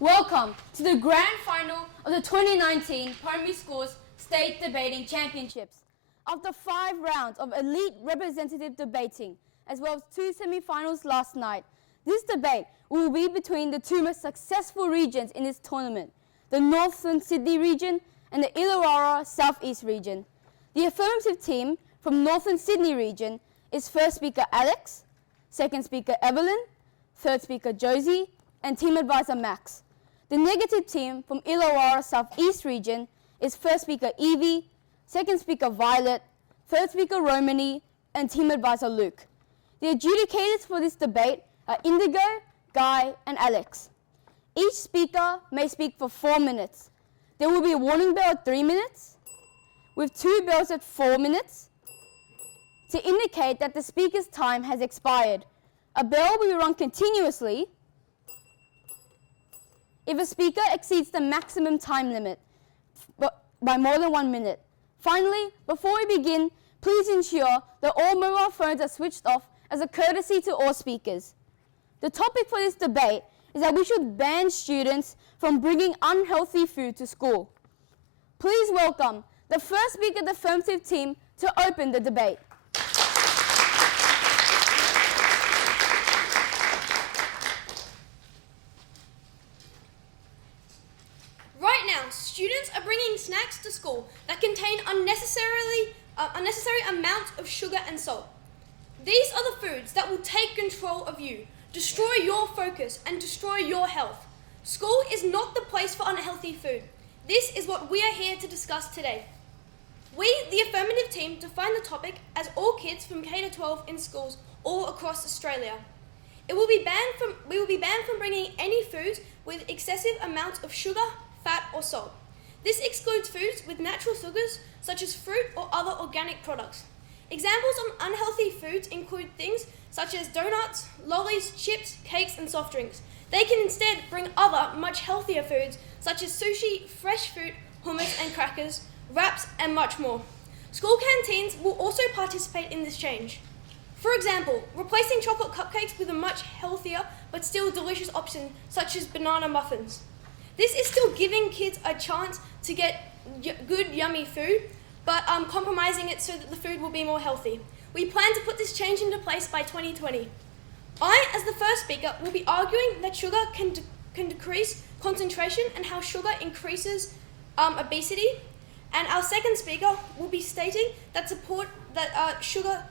Welcome to the grand final of the 2019 Primary Schools State Debating Championships. After 5 rounds of elite representative debating, as well as 2 semi-finals last night, this debate will be between the 2 most successful regions in this tournament, the Northern Sydney region and the Illawarra Southeast region. The affirmative team from Northern Sydney region is first speaker Alex, second speaker Evelyn, third speaker Josie, and team advisor Max. The negative team from Illawarra Southeast region is first speaker Evie, second speaker Violet, third speaker Romany, and team advisor Luke. The adjudicators for this debate are Indigo, Guy, and Alex. Each speaker may speak for 4 minutes. There will be a warning bell at 3 minutes, with 2 bells at 4 minutes, to indicate that the speaker's time has expired. A bell will be rung continuously if a speaker exceeds the maximum time limit by more than 1 minute. Finally, before we begin, please ensure that all mobile phones are switched off as a courtesy to all speakers. The topic for this debate is that we should ban students from bringing unhealthy food to school. Please welcome the first speaker of the affirmative team to open the debate. Right now, students are bringing snacks to school that contain unnecessary amounts of sugar and salt. These are the foods that will take control of you, destroy your focus, and destroy your health. School is not the place for unhealthy food. This is what we are here to discuss today. We, the affirmative team, define the topic as all kids from K-12 in schools all across Australia. We will be banned from bringing any foods with excessive amounts of sugar, fat, or salt. This excludes foods with natural sugars such as fruit or other organic products. Examples of unhealthy foods include things such as donuts, lollies, chips, cakes, and soft drinks. They can instead bring other much healthier foods such as sushi, fresh fruit, hummus and crackers, wraps, and much more. School canteens will also participate in this change. For example, replacing chocolate cupcakes with a much healthier but still delicious option such as banana muffins. This is still giving kids a chance to get good, yummy food, but compromising it so that the food will be more healthy. We plan to put this change into place by 2020. I, as the first speaker, will be arguing that sugar can decrease concentration and how sugar increases obesity. And our second speaker will be stating that sugar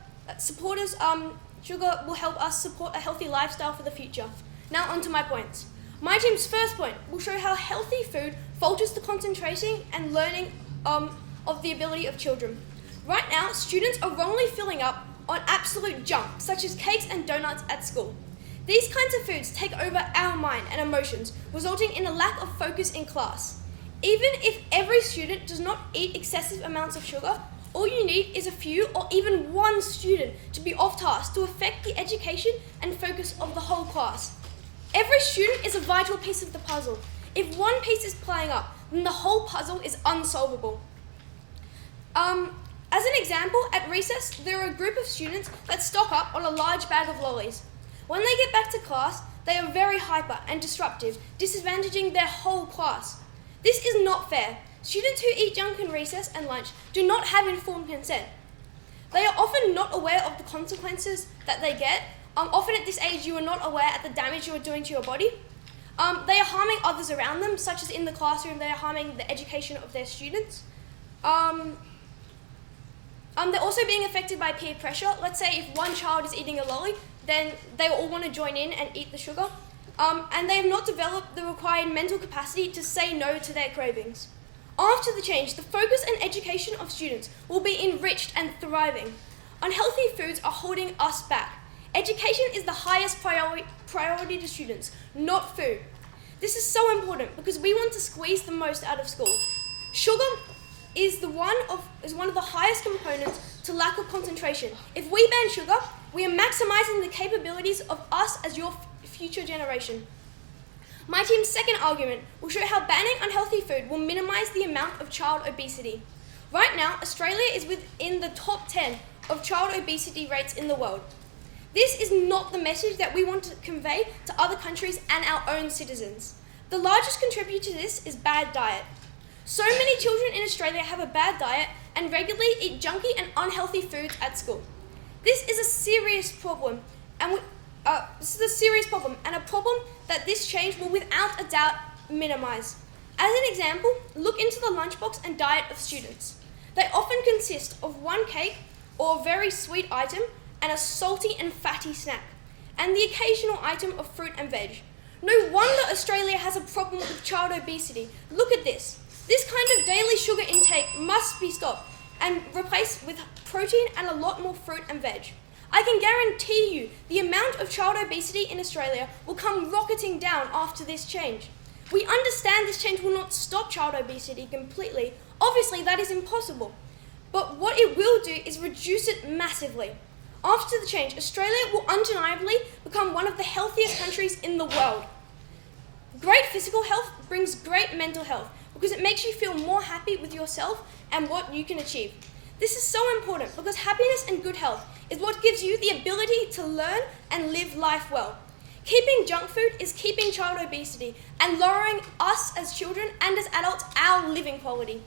will help us support a healthy lifestyle for the future. Now on to my points. My team's first point will show how healthy food fosters the concentration and learning of the ability of children. Right now, students are wrongly filling up on absolute junk, such as cakes and donuts at school. These kinds of foods take over our mind and emotions, resulting in a lack of focus in class. Even if every student does not eat excessive amounts of sugar, all you need is a few or even one student to be off task to affect the education and focus of the whole class. Every student is a vital piece of the puzzle. If one piece is playing up, then the whole puzzle is unsolvable. As an example, at recess, there are a group of students that stock up on a large bag of lollies. When they get back to class, they are very hyper and disruptive, disadvantaging their whole class. This is not fair. Students who eat junk in recess and lunch do not have informed consent. They are often not aware of the consequences that they get. Often at this age, you are not aware of the damage you are doing to your body. They are harming others around them, such as in the classroom, they are harming the education of their students. They're also being affected by peer pressure. Let's say if one child is eating a lolly, then they all want to join in and eat the sugar. And they have not developed the required mental capacity to say no to their cravings. After the change, the focus and education of students will be enriched and thriving. Unhealthy foods are holding us back. Education is the highest priority to students, not food. This is so important because we want to squeeze the most out of school. Sugar is one of the highest components to lack of concentration. If we ban sugar, we are maximizing the capabilities of us as your future generation. My team's second argument will show how banning unhealthy food will minimize the amount of child obesity. Right now, Australia is within the top 10 of child obesity rates in the world. This is not the message that we want to convey to other countries and our own citizens. The largest contributor to this is bad diet. So many children in Australia have a bad diet and regularly eat junky and unhealthy foods at school. This is a serious problem, and a problem that this change will without a doubt minimise. As an example, look into the lunchbox and diet of students. They often consist of one cake or a very sweet item and a salty and fatty snack, and the occasional item of fruit and veg. No wonder Australia has a problem with child obesity. Look at this. This kind of daily sugar intake must be stopped and replaced with protein and a lot more fruit and veg. I can guarantee you the amount of child obesity in Australia will come rocketing down after this change. We understand this change will not stop child obesity completely. Obviously, that is impossible. But what it will do is reduce it massively. After the change, Australia will undeniably become one of the healthiest countries in the world. Great physical health brings great mental health because it makes you feel more happy with yourself and what you can achieve. This is so important because happiness and good health is what gives you the ability to learn and live life well. Keeping junk food is keeping child obesity and lowering us as children and as adults our living quality.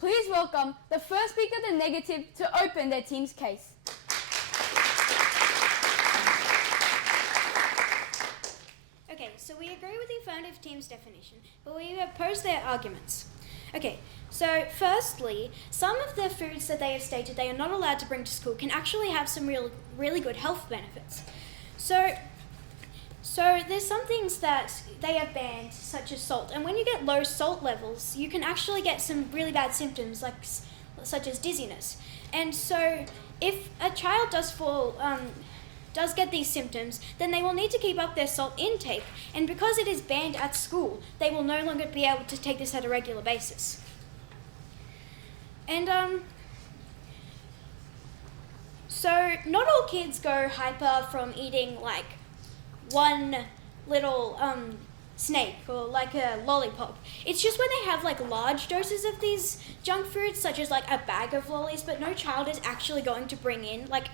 Please welcome the first speaker, the negative, to open their team's case. Okay, so we agree with the affirmative team's definition, but we oppose their arguments. Okay, so firstly, some of the foods that they have stated they are not allowed to bring to school can actually have some really good health benefits. So there's some things that they have banned, such as salt, and when you get low salt levels, you can actually get some really bad symptoms, such as dizziness. And so if a child does get these symptoms, then they will need to keep up their salt intake, and because it is banned at school, they will no longer be able to take this at a regular basis. And so not all kids go hyper from eating like one little snake or like a lollipop. It's just when they have like large doses of these junk foods, such as like a bag of lollies, but no child is actually going to bring in like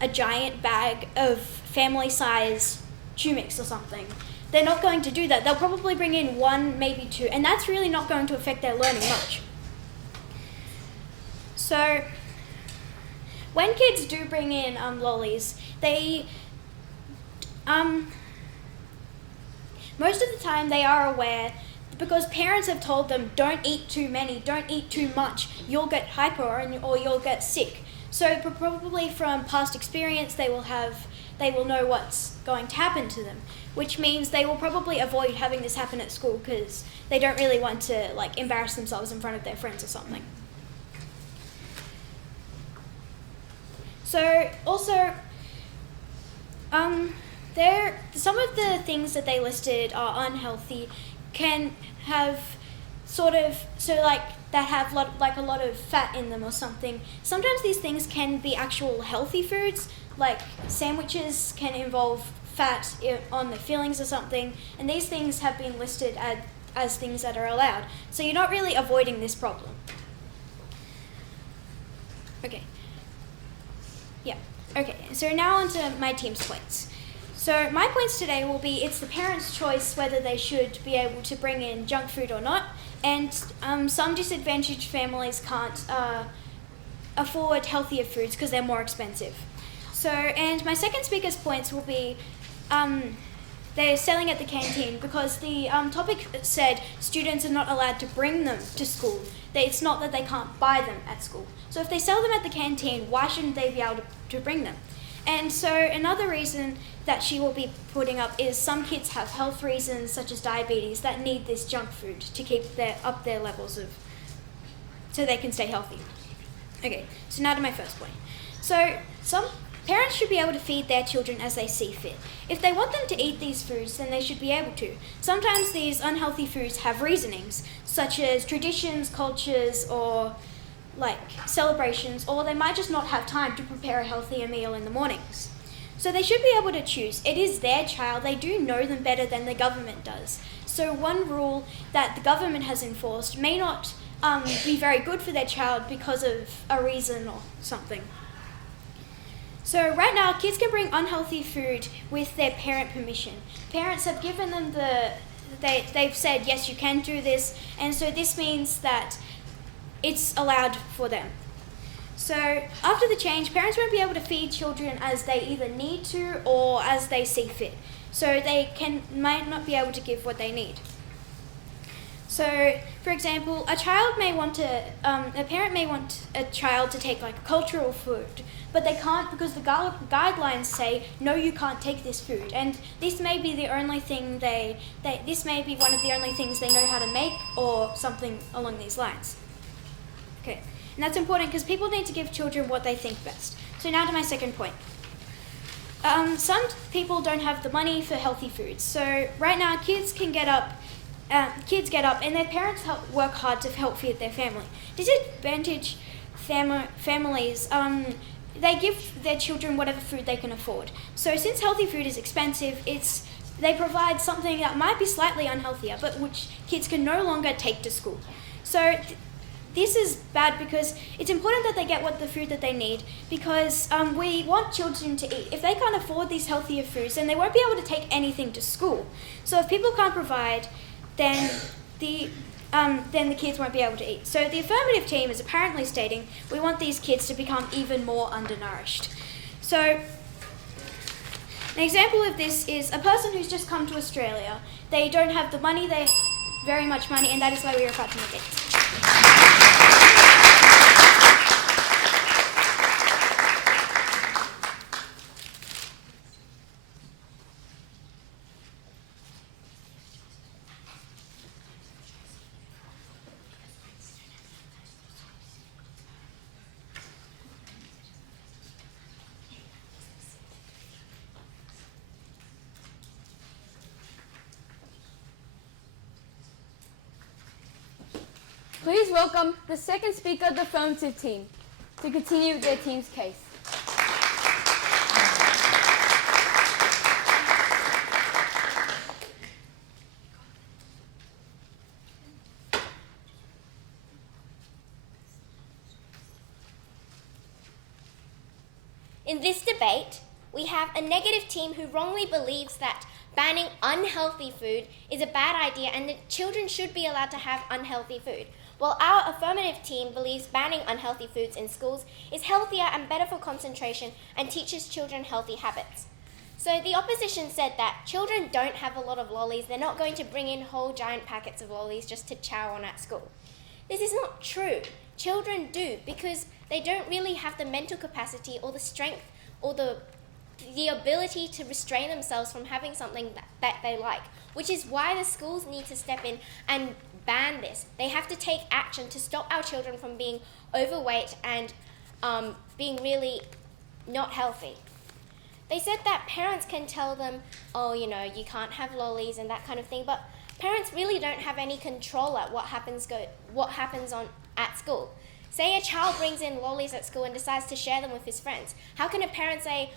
a giant bag of family size chew mix or something. They're not going to do that. They'll probably bring in one, maybe two, and that's really not going to affect their learning much. So when kids do bring in lollies, they most of the time they are aware, because parents have told them don't eat too many, don't eat too much, you'll get hyper or you'll get sick. So probably from past experience they will know what's going to happen to them, which means they will probably avoid having this happen at school because they don't really want to like embarrass themselves in front of their friends or something. So also some of the things that they listed are unhealthy can have that have a lot of fat in them or something. Sometimes these things can be actual healthy foods, like sandwiches can involve fat on the fillings or something, and these things have been listed as things that are allowed. So you're not really avoiding this problem. Okay. Yeah. Okay, so now on to my team's points. So my points today will be it's the parents' choice whether they should be able to bring in junk food or not, and some disadvantaged families can't afford healthier foods because they're more expensive. So, and my second speaker's points will be they're selling at the canteen because the topic said students are not allowed to bring them to school. It's not that they can't buy them at school. So if they sell them at the canteen, why shouldn't they be able to bring them? And so another reason that she will be putting up is some kids have health reasons such as diabetes that need this junk food to keep up their levels of, so they can stay healthy. Okay, so now to my first point. So some parents should be able to feed their children as they see fit. If they want them to eat these foods, then they should be able to. Sometimes these unhealthy foods have reasonings, such as traditions, cultures, or like celebrations, or they might just not have time to prepare a healthier meal in the mornings. So they should be able to choose. It is their child. They do know them better than the government does. So one rule that the government has enforced may not be very good for their child because of a reason or something. So right now, kids can bring unhealthy food with their parent permission. Parents have given them they've said, yes, you can do this, and so this means that it's allowed for them. So after the change, parents won't be able to feed children as they either need to or as they see fit. So they might not be able to give what they need. So, for example, a parent may want a child to take like cultural food, but they can't because the guidelines say, no, you can't take this food. And this may be the only thing this may be one of the only things they know how to make or something along these lines. Okay, and that's important because people need to give children what they think best. So now to my second point. Some people don't have the money for healthy foods. So right now, kids get up and their parents work hard to help feed their family. Disadvantaged families, they give their children whatever food they can afford. So since healthy food is expensive, they provide something that might be slightly unhealthier, but which kids can no longer take to school. So this is bad because it's important that they get the food that they need because we want children to eat. If they can't afford these healthier foods, then they won't be able to take anything to school. So if people can't provide, then the kids won't be able to eat. So the affirmative team is apparently stating we want these kids to become even more undernourished. So an example of this is a person who's just come to Australia. They don't have the money, very much money, and that is why we are fighting against. Please welcome the second speaker of the affirmative team to continue their team's case. In this debate, we have a negative team who wrongly believes that banning unhealthy food is a bad idea and that children should be allowed to have unhealthy food, while our affirmative team believes banning unhealthy foods in schools is healthier and better for concentration and teaches children healthy habits. So the opposition said that children don't have a lot of lollies, they're not going to bring in whole giant packets of lollies just to chow on at school. This is not true. Children do, because they don't really have the mental capacity or the strength or the ability to restrain themselves from having something that they like, which is why the schools need to step in and ban this. They have to take action to stop our children from being overweight and being really not healthy. They said that parents can tell them, oh, you can't have lollies and that kind of thing, but parents really don't have any control at what happens at school. Say a child brings in lollies at school and decides to share them with his friends. How can a parent say,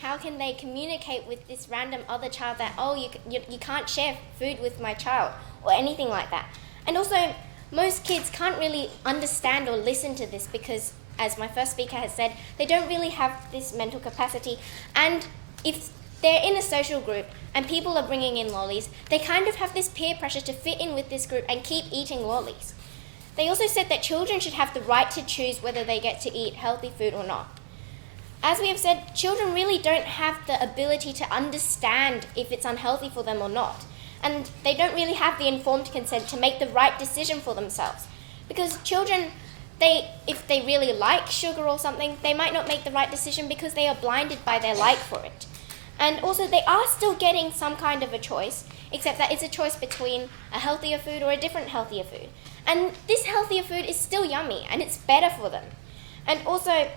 how can they communicate with this random other child that, oh, you can't share food with my child or anything like that? And also, most kids can't really understand or listen to this because, as my first speaker has said, they don't really have this mental capacity. And if they're in a social group and people are bringing in lollies, they kind of have this peer pressure to fit in with this group and keep eating lollies. They also said that children should have the right to choose whether they get to eat healthy food or not. As we have said, children really don't have the ability to understand if it's unhealthy for them or not. And they don't really have the informed consent to make the right decision for themselves. Because children, if they really like sugar or something, they might not make the right decision because they are blinded by their like for it. And also, they are still getting some kind of a choice, except that it's a choice between a healthier food or a different healthier food. And this healthier food is still yummy, and it's better for them. And also,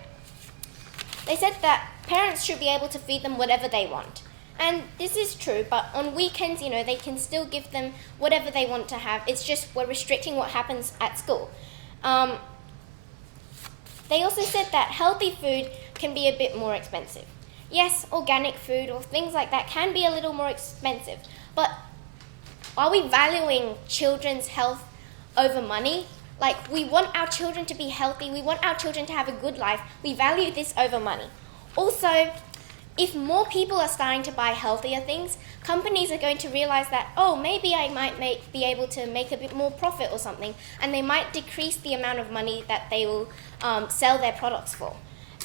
they said that parents should be able to feed them whatever they want. And this is true, but on weekends, they can still give them whatever they want to have. It's just we're restricting what happens at school. They also said that healthy food can be a bit more expensive. Yes, organic food or things like that can be a little more expensive, but are we valuing children's health over money? Like, we want our children to be healthy, we want our children to have a good life, we value this over money. Also, if more people are starting to buy healthier things, companies are going to realize that, maybe I might be able to make a bit more profit or something, and they might decrease the amount of money that they will sell their products for.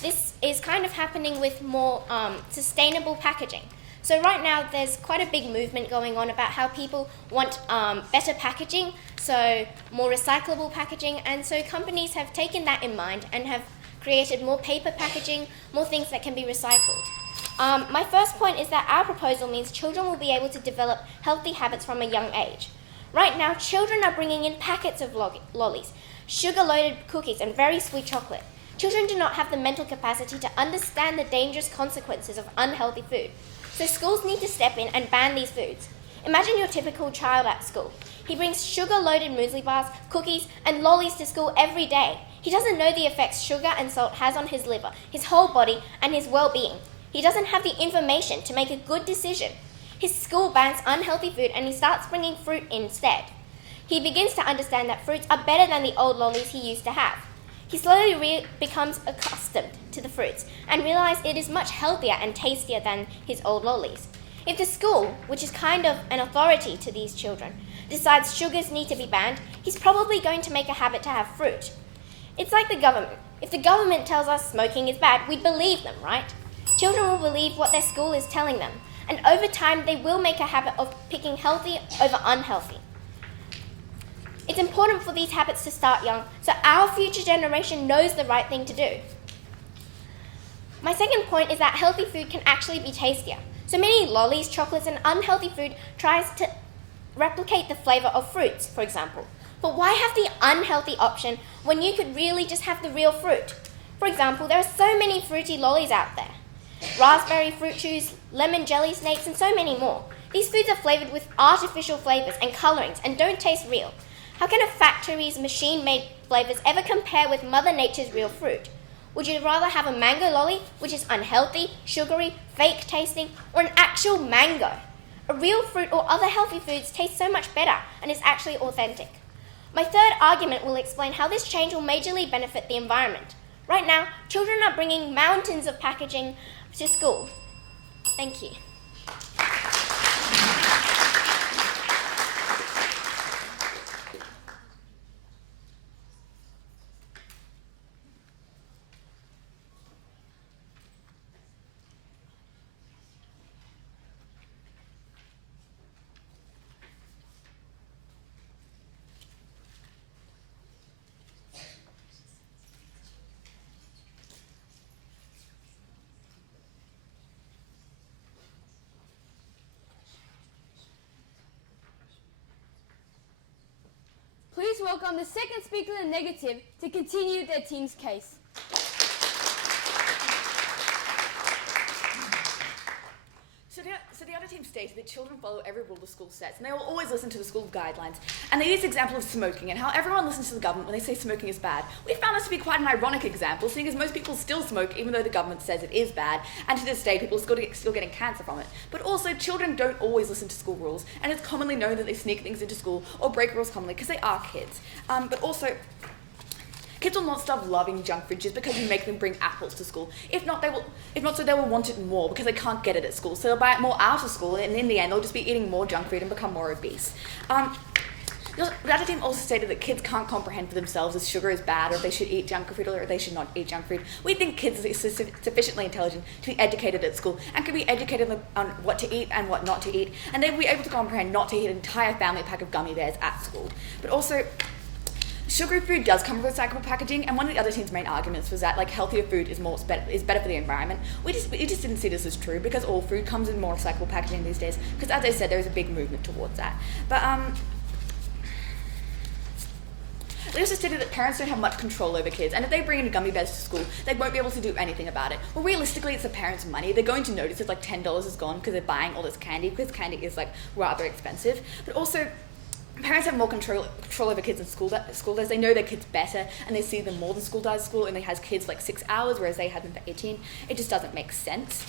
This is kind of happening with more sustainable packaging. So right now there's quite a big movement going on about how people want better packaging, so more recyclable packaging, and so companies have taken that in mind and have created more paper packaging, more things that can be recycled. My first point is that our proposal means children will be able to develop healthy habits from a young age. Right now, children are bringing in packets of lollies, sugar-loaded cookies, and very sweet chocolate. Children do not have the mental capacity to understand the dangerous consequences of unhealthy food. So schools need to step in and ban these foods. Imagine your typical child at school. He brings sugar-loaded muesli bars, cookies, and lollies to school every day. He doesn't know the effects sugar and salt has on his liver, his whole body, and his well-being. He doesn't have the information to make a good decision. His school bans unhealthy food and he starts bringing fruit instead. He begins to understand that fruits are better than the old lollies he used to have. He slowly becomes accustomed to the fruits and realizes it is much healthier and tastier than his old lollies. If the school, which is kind of an authority to these children, decides sugars need to be banned, he's probably going to make a habit to have fruit. It's like the government. If the government tells us smoking is bad, we'd believe them, right? Children will believe what their school is telling them, and over time they will make a habit of picking healthy over unhealthy. It's important for these habits to start young, so our future generation knows the right thing to do. My second point is that healthy food can actually be tastier. So many lollies, chocolates, and unhealthy food tries to replicate the flavor of fruits, for example. But why have the unhealthy option when you could really just have the real fruit? For example, there are so many fruity lollies out there. Raspberry fruit chews, lemon jelly snakes, and so many more. These foods are flavored with artificial flavors and colorings and don't taste real. How can a factory's machine-made flavors ever compare with Mother Nature's real fruit? Would you rather have a mango lolly, which is unhealthy, sugary, fake tasting, or an actual mango? A real fruit or other healthy foods taste so much better and is actually authentic. My third argument will explain how this change will majorly benefit the environment. Right now, children are bringing mountains of packaging to school. Thank you. Please welcome the second speaker in the negative to continue their team's case. So the other team stated that children follow every rule the school sets, and they will always listen to the school guidelines. And they use the example of smoking and how everyone listens to the government when they say smoking is bad. We found this to be quite an ironic example, seeing as most people still smoke even though the government says it is bad, and to this day people are still getting cancer from it. But also, children don't always listen to school rules, and it's commonly known that they sneak things into school or break rules commonly because they are kids. But also, kids will not stop loving junk food just because you make them bring apples to school. If not, they will want it more because they can't get it at school. So they'll buy it more out of school, and in the end, they'll just be eating more junk food and become more obese. The other team also stated that kids can't comprehend for themselves if sugar is bad or if they should eat junk food or if they should not eat junk food. We think kids are sufficiently intelligent to be educated at school and can be educated on what to eat and what not to eat, and they will be able to comprehend not to eat an entire family pack of gummy bears at school. But also, sugary food does come with recyclable packaging, and one of the other team's main arguments was that healthier food is better for the environment. We just didn't see this as true because all food comes in more recyclable packaging these days. Because as I said, there is a big movement towards that. But they also stated that parents don't have much control over kids, and if they bring in gummy bears to school, they won't be able to do anything about it. Well, realistically, it's the parents' money. They're going to notice if $10 is gone because they're buying all this candy, because candy is rather expensive. But also, parents have more control over kids in school as they know their kids better, and they see them more than school does. School only has kids 6 hours, whereas they have them for 18. It just doesn't make sense.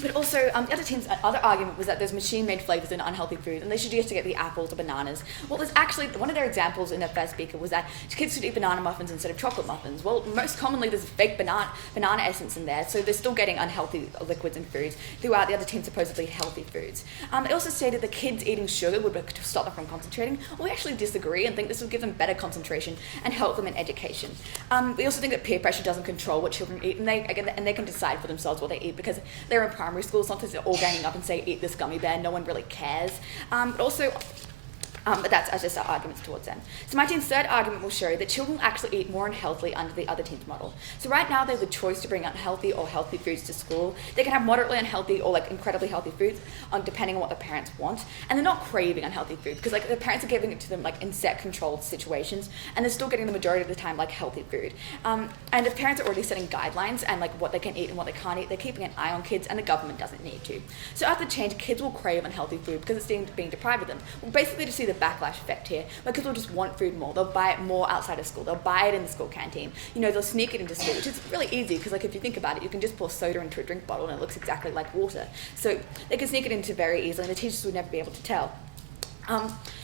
But also, the other team's other argument was that there's machine-made flavors in unhealthy food, and they should just get the apples or bananas. Well, there's actually, one of their examples in their first speaker was that kids should eat banana muffins instead of chocolate muffins. Well, most commonly there's fake banana essence in there, so they're still getting unhealthy liquids and foods throughout the other team's supposedly healthy foods. They also stated that kids eating sugar would stop them from concentrating. Well, we actually disagree and think this would give them better concentration and help them in education. We also think that peer pressure doesn't control what children eat, and they can decide for themselves what they eat because they're in primary school. Sometimes they're all ganging up and say, eat this gummy bear. No one really cares. But that's just our arguments towards them. So my team's third argument will show that children actually eat more unhealthily under the other team's model. So right now they have the choice to bring unhealthy or healthy foods to school. They can have moderately unhealthy or incredibly healthy foods depending on what the parents want. And they're not craving unhealthy food because the parents are giving it to them in set controlled situations, and they're still getting the majority of the time healthy food. And if parents are already setting guidelines and what they can eat and what they can't eat, they're keeping an eye on kids, and the government doesn't need to. So after the change, kids will crave unhealthy food because it's being deprived of them. Well, basically to see the backlash effect here, where kids will just want food more. They'll buy it more outside of school. They'll buy it in the school canteen. They'll sneak it into school, which is really easy because if you think about it, you can just pour soda into a drink bottle and it looks exactly like water. So they can sneak it into very easily, and the teachers would never be able to tell.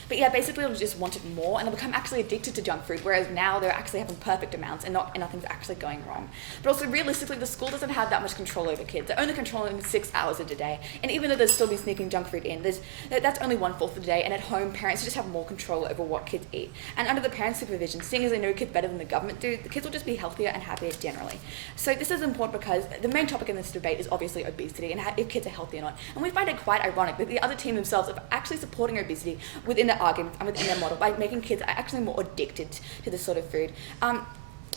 But yeah, basically they'll just want it more, and they'll become actually addicted to junk food, whereas now they're actually having perfect amounts and nothing's actually going wrong. But also realistically, the school doesn't have that much control over kids. They're only controlling 6 hours of the day, and even though they'll still be sneaking junk food in, that's only 1/4 of the day, and at home parents just have more control over what kids eat. And under the parents' supervision, seeing as they know kids better than the government do, the kids will just be healthier and happier generally. So this is important because the main topic in this debate is obviously obesity and if kids are healthy or not. And we find it quite ironic that the other team themselves are actually supporting obesity within their argument and within their model by making kids actually more addicted to this sort of food. And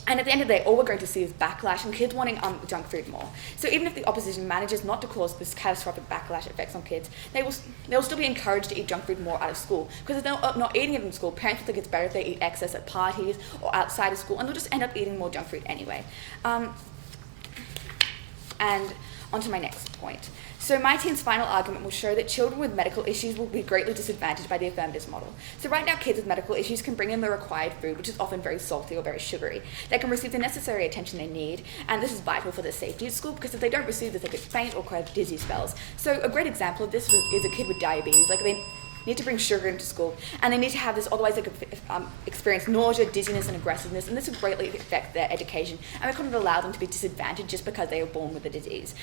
at the end of the day, all we're going to see is backlash and kids wanting junk food more. So even if the opposition manages not to cause this catastrophic backlash effects on kids, they'll still be encouraged to eat junk food more out of school. Because if they're not eating it in school, parents will think it's better if they eat excess at parties or outside of school, and they'll just end up eating more junk food anyway. And on to my next point. So my team's final argument will show that children with medical issues will be greatly disadvantaged by the affirmatives model. So right now, kids with medical issues can bring in the required food, which is often very salty or very sugary. They can receive the necessary attention they need, and this is vital for their safety at school, because if they don't receive this, they could faint or have dizzy spells. So a great example of this is a kid with diabetes. They need to bring sugar into school, and they need to have this, otherwise they could experience nausea, dizziness, and aggressiveness, and this would greatly affect their education, and we couldn't allow them to be disadvantaged just because they were born with the disease.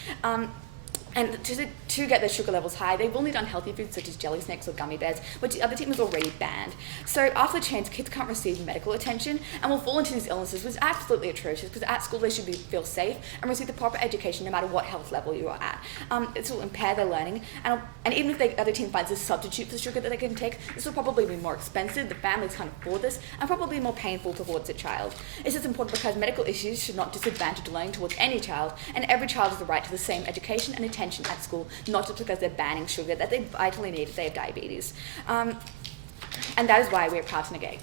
And to get their sugar levels high, they will need unhealthy foods such as jelly snacks or gummy bears, which the other team has already banned. So after the change, kids can't receive medical attention and will fall into these illnesses, which is absolutely atrocious, because at school they should feel safe and receive the proper education no matter what health level you are at. This will impair their learning, and even if the other team finds a substitute for sugar that they can take, this will probably be more expensive, the families can't afford this, and probably more painful towards the child. This is important because medical issues should not disadvantage learning towards any child, and every child has the right to the same education and attention at school, not just because they're banning sugar that they vitally need if they have diabetes. And that is why we are proud to negate.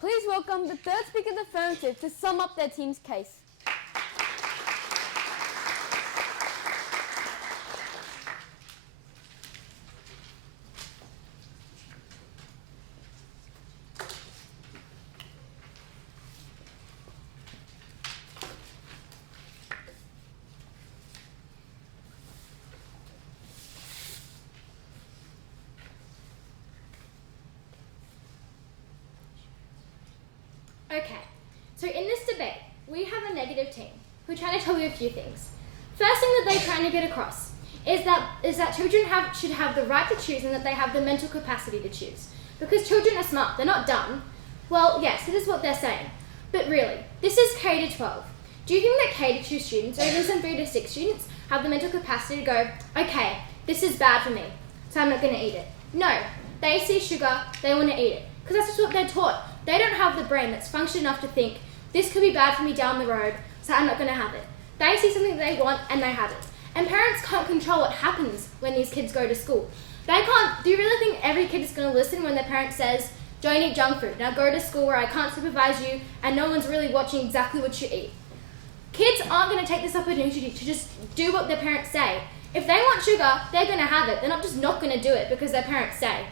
Please welcome the third speaker of the affirmative to sum up their team's case. Okay, so in this debate, we have a negative team who are trying to tell you a few things. First thing that they're trying to get across is that children should have the right to choose and that they have the mental capacity to choose. Because children are smart, they're not dumb. Well, yes, this is what they're saying. But really, this is K to 12. Do you think that K to 2 students, or even some 3 to 6 students, have the mental capacity to go, okay, this is bad for me, so I'm not going to eat it? No, they see sugar, they want to eat it. Because that's just what they're taught. They don't have the brain that's functioned enough to think, this could be bad for me down the road, so I'm not going to have it. They see something that they want and they have it. And parents can't control what happens when these kids go to school. They can't. Do you really think every kid is going to listen when their parent says, don't eat junk food, now go to school where I can't supervise you and no one's really watching exactly what you eat? Kids aren't going to take this opportunity to just do what their parents say. If they want sugar, they're going to have it. They're not just not going to do it because their parents say.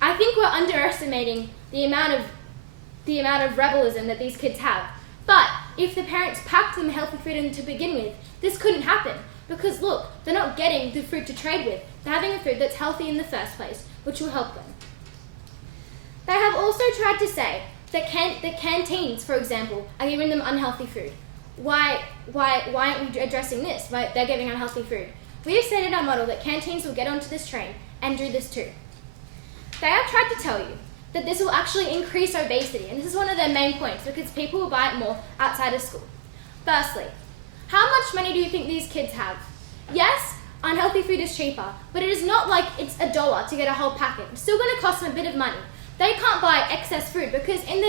I think we're underestimating the amount of rebellism that these kids have. But if the parents packed them healthy food in to begin with, this couldn't happen. Because look, they're not getting the food to trade with. They're having a food that's healthy in the first place, which will help them. They have also tried to say that canteens, for example, are giving them unhealthy food. Why aren't we addressing this? Why they're giving unhealthy food? We have stated our model that canteens will get onto this train and do this too. They have tried to tell you that this will actually increase obesity, and this is one of their main points because people will buy it more outside of school. Firstly, how much money do you think these kids have? Yes, unhealthy food is cheaper, but it is not like it's $1 to get a whole packet. It's still going to cost them a bit of money. They can't buy excess food because in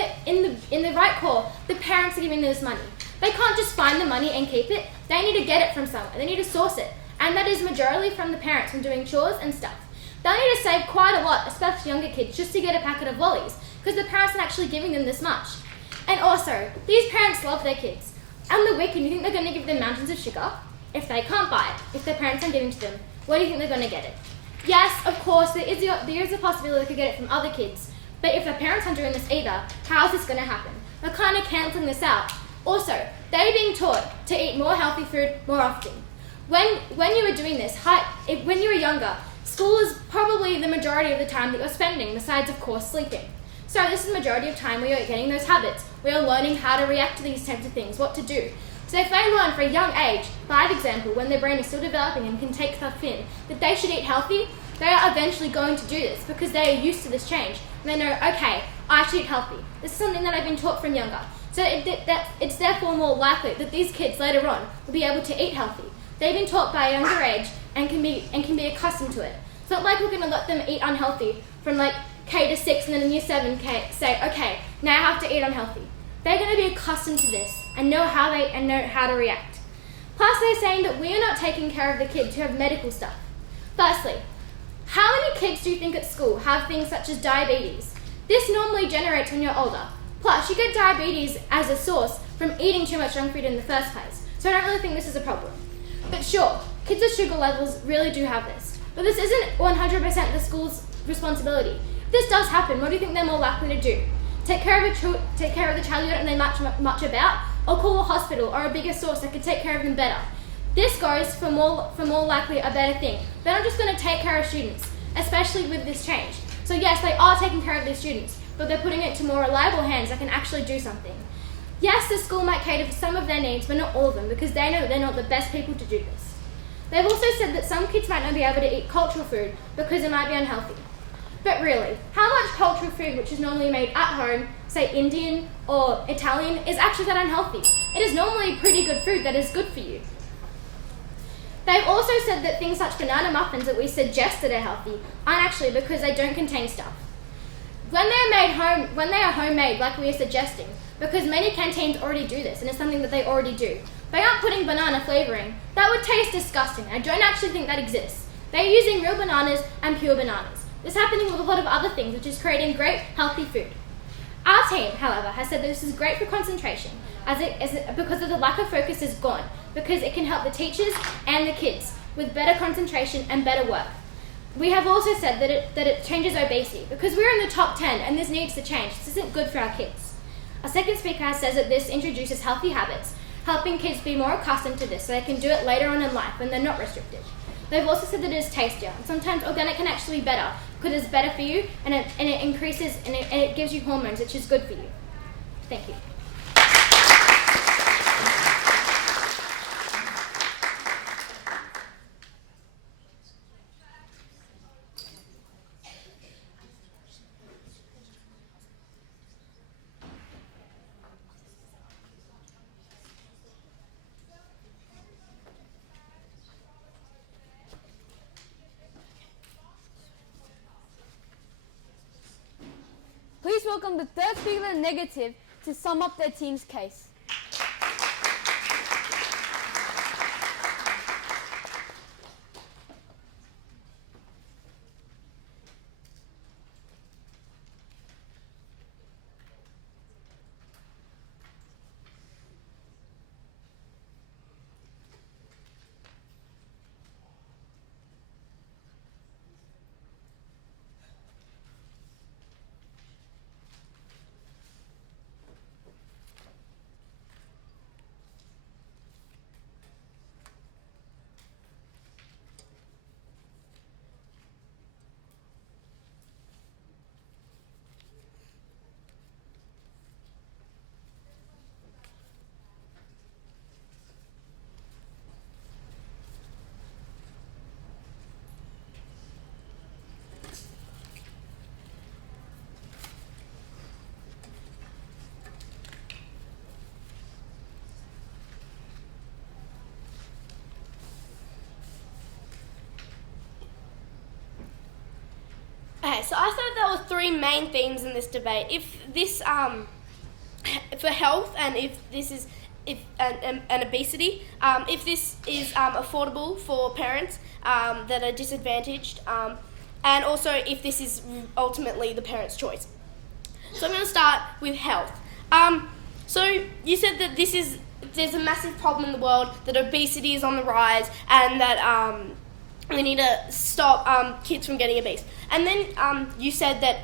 the right call, the parents are giving them this money. They can't just find the money and keep it. They need to get it from somewhere. They need to source it, and that is majorly from the parents from doing chores and stuff. They'll need to save quite a lot, especially younger kids, just to get a packet of lollies because the parents aren't actually giving them this much. And also, these parents love their kids. On the weekend, you think they're going to give them mountains of sugar? If they can't buy it, if their parents aren't giving it to them, where do you think they're going to get it? Yes, of course, there is a possibility they could get it from other kids. But if their parents aren't doing this either, how is this going to happen? We're kind of cancelling this out. Also, they're being taught to eat more healthy food more often. When you were doing this, when you were younger, school is probably the majority of the time that you're spending, besides, of course, sleeping. So this is the majority of time where you're getting those habits, where you're learning how to react to these types of things, what to do. So if they learn for a young age, 5 example, when their brain is still developing and can take stuff in, that they should eat healthy, they are eventually going to do this because they are used to this change. And they know, okay, I should eat healthy. This is something that I've been taught from younger. So it's therefore more likely that these kids later on will be able to eat healthy. They've been taught by a younger age and can be accustomed to it. It's not like we're going to let them eat unhealthy from like K to 6 and then in year 7 say, okay, now I have to eat unhealthy. They're going to be accustomed to this and know how to react. Plus, they're saying that we are not taking care of the kids who have medical stuff. Firstly, how many kids do you think at school have things such as diabetes? This normally generates when you're older. Plus, you get diabetes as a source from eating too much junk food in the first place. So I don't really think this is a problem. But sure, kids with sugar levels really do have this. But this isn't 100% the school's responsibility. If this does happen, what do you think they're more likely to do? Take care of the child you don't know much about, or call a hospital or a bigger source that could take care of them better. This goes for more likely a better thing. They're not just going to take care of students, especially with this change. So yes, they are taking care of their students, but they're putting it to more reliable hands that can actually do something. Yes, the school might cater for some of their needs, but not all of them, because they know that they're not the best people to do this. They've also said that some kids might not be able to eat cultural food because it might be unhealthy. But really, how much cultural food, which is normally made at home, say Indian or Italian, is actually that unhealthy? It is normally pretty good food that is good for you. They've also said that things like banana muffins that we suggested are healthy aren't actually because they don't contain stuff. When they are homemade, like we are suggesting, because many canteens already do this, and it's something that they already do, they aren't putting banana flavouring. That would taste disgusting. I don't actually think that exists. They're using real bananas and pure bananas. This is happening with a lot of other things, which is creating great, healthy food. Our team, however, has said that this is great for concentration, because of the lack of focus is gone, because it can help the teachers and the kids with better concentration and better work. We have also said that it changes obesity, because we're in the top 10 and this needs to change. This isn't good for our kids. A second speaker has said that this introduces healthy habits, helping kids be more accustomed to this so they can do it later on in life when they're not restricted. They've also said that it is tastier, and sometimes organic can actually be better because it's better for you and it increases and it gives you hormones, which is good for you. Thank you. welcome the third speaker of the negative to sum up their team's case. Okay, so I thought there were three main themes in this debate. If this, for health, and if this is, and obesity, if this is affordable for parents that are disadvantaged, and also if this is ultimately the parent's choice. So I'm going to start with health. So you said that there's a massive problem in the world, that obesity is on the rise, and that we need to stop kids from getting obese. And then you said that,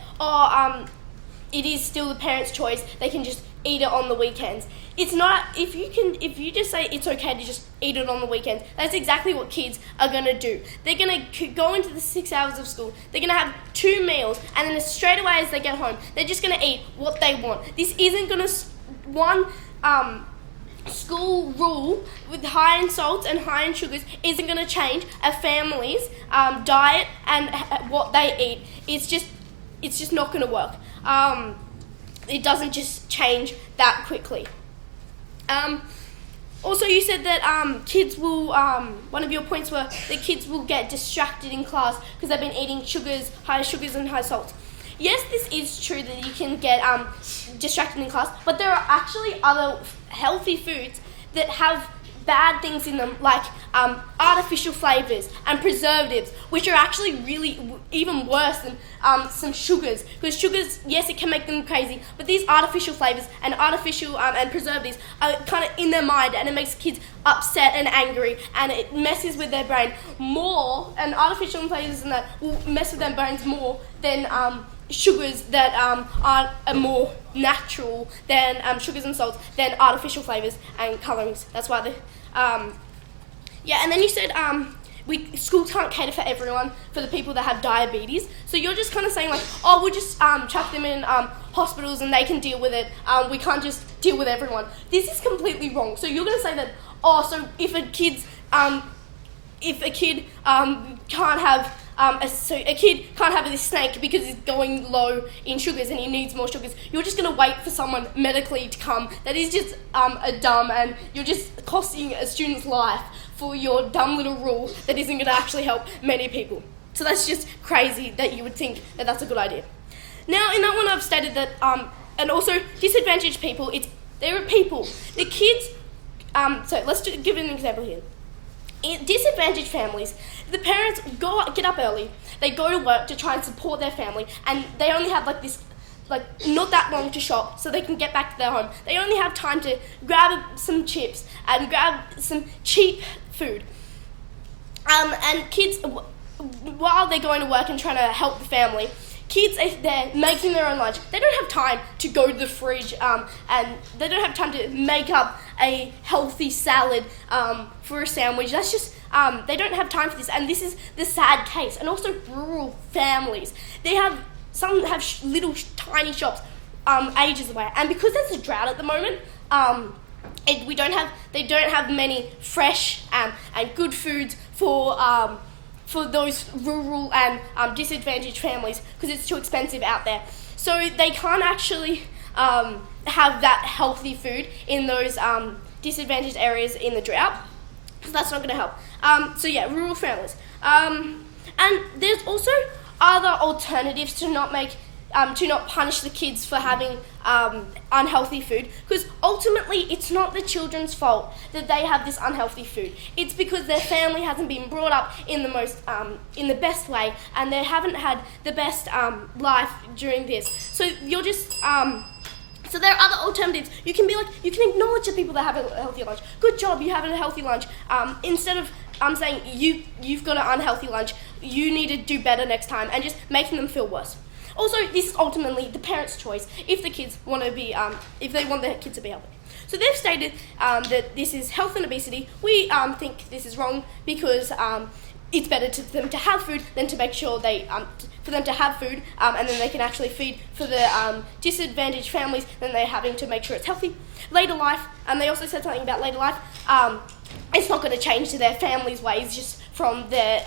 it is still the parents' choice. They can just eat it on the weekends. It's not, if you just say it's okay to just eat it on the weekends, that's exactly what kids are going to do. They're going to go into the 6 hours of school, they're going to have 2 meals, and then straight away as they get home, they're just going to eat what they want. This isn't going to, school rule with high in salts and high in sugars isn't going to change a family's diet and what they eat. It's just not going to work. It doesn't just change that quickly. Also, you said that kids will, one of your points were that kids will get distracted in class because they've been eating high sugars and high salts. Yes, this is true that you can get distracted in class, but there are actually other healthy foods that have bad things in them, like artificial flavours and preservatives, which are actually really even worse than some sugars. Because sugars, yes, it can make them crazy, but these artificial flavours and artificial and preservatives are kind of in their mind, and it makes kids upset and angry, and it messes with their brain more, and artificial flavours and that will mess with their brains more than sugars that are more natural than sugars and salts, than artificial flavours and colourings. That's why and then you said schools can't cater for everyone, for the people that have diabetes. So you're just kind of saying like, oh, we'll just chuck them in hospitals and they can deal with it. We can't just deal with everyone. This is completely wrong. So you're going to say that, so if a kid can't have a kid can't have this snake because he's going low in sugars and he needs more sugars, you're just going to wait for someone medically to come. That is just dumb, and you're just costing a student's life for your dumb little rule that isn't going to actually help many people. So that's just crazy that you would think that that's a good idea. Now, in that one I've stated that, and also disadvantaged people, there are people, the kids, so let's give an example here. In disadvantaged families, the parents get up early, they go to work to try and support their family, and they only have not that long to shop so they can get back to their home. They only have time to grab some chips and grab some cheap food. And kids, while they're going to work and trying to help the family, kids are there making their own lunch. They don't have time to go to the fridge and they don't have time to make up a healthy salad for a sandwich. That's just, they don't have time for this. And this is the sad case. And also rural families. Some have little tiny shops ages away. And because there's a drought at the moment, they don't have many fresh and good foods for those rural and disadvantaged families because it's too expensive out there. So they can't actually have that healthy food in those disadvantaged areas in the drought. So that's not going to help. Rural families. And there's also other alternatives to not make to not punish the kids for having unhealthy food, because ultimately it's not the children's fault that they have this unhealthy food. It's because their family hasn't been brought up in the most in the best way, and they haven't had the best life during this. So you're just so there are other alternatives. You can be like, you can acknowledge the people that have a healthy lunch. Good job, you have a healthy lunch. Instead of saying you've got an unhealthy lunch, you need to do better next time, and just making them feel worse. Also, this is ultimately the parents' choice if the kids want to be, if they want their kids to be healthy. So they've stated that this is health and obesity. We think this is wrong because it's better to them to have food than to make sure for them to have food, and then they can actually feed for the disadvantaged families than they're having to make sure it's healthy. Later life, and they also said something about later life, it's not going to change to their family's ways just from their